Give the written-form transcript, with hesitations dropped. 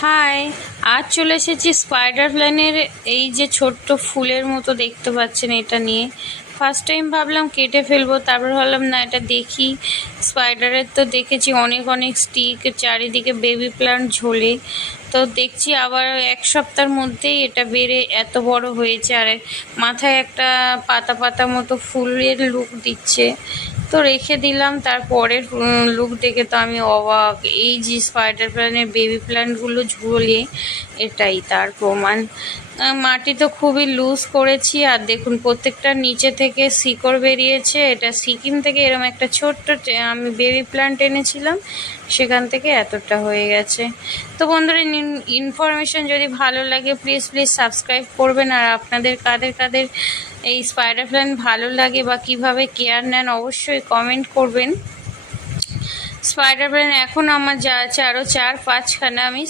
High, আজ চলে এসেছি স্পাইডার প্ল্যানের এই যে ছোট্ট ফুলের মতো দেখতে পাচ্ছেন এটা নিয়ে। ফার্স্ট টাইম ভাবলাম কেটে ফেলবো, তারপর ভাবলাম না এটা দেখি। স্পাইডারের তো দেখেছি অনেক অনেক স্টিক, চারিদিকে বেবি প্ল্যান্ট ঝোলে, তো দেখছি আবার এক সপ্তাহের মধ্যেই এটা বেড়ে এত বড় হয়েছে, আর মাথায় একটা পাতা পাতা মতো ফুলের লুক দিচ্ছে। তো রেখে দিলাম, তারপরের লুক দেখে তো আমি অবাক। এই যে স্পাইডার প্ল্যানের বেবি প্ল্যান্টগুলো ঝুলে, এটাই তার প্রমাণ। মাটি তো খুবই লুজ করেছি, আর দেখুন প্রত্যেকটা নিচে থেকে শিকড় বেরিয়েছে। এটা সিকিম থেকে এরকম একটা ছোট্ট আমি বেবি প্ল্যান্ট এনেছিলাম, সেখান থেকে এতটা হয়ে গেছে। তো বন্ধুরা, ইনফরমেশন যদি ভালো লাগে প্লিজ সাবস্ক্রাইব করবেন। আর আপনাদের কাদের কাদের এই স্পাইডার প্ল্যান্ট ভালো লাগে বা কিভাবে কেয়ার নেন অবশ্যই কমেন্ট করবেন। স্পাইডার প্ল্যান্ট এখন আমার যা আছে আরও 4-5খানা আমি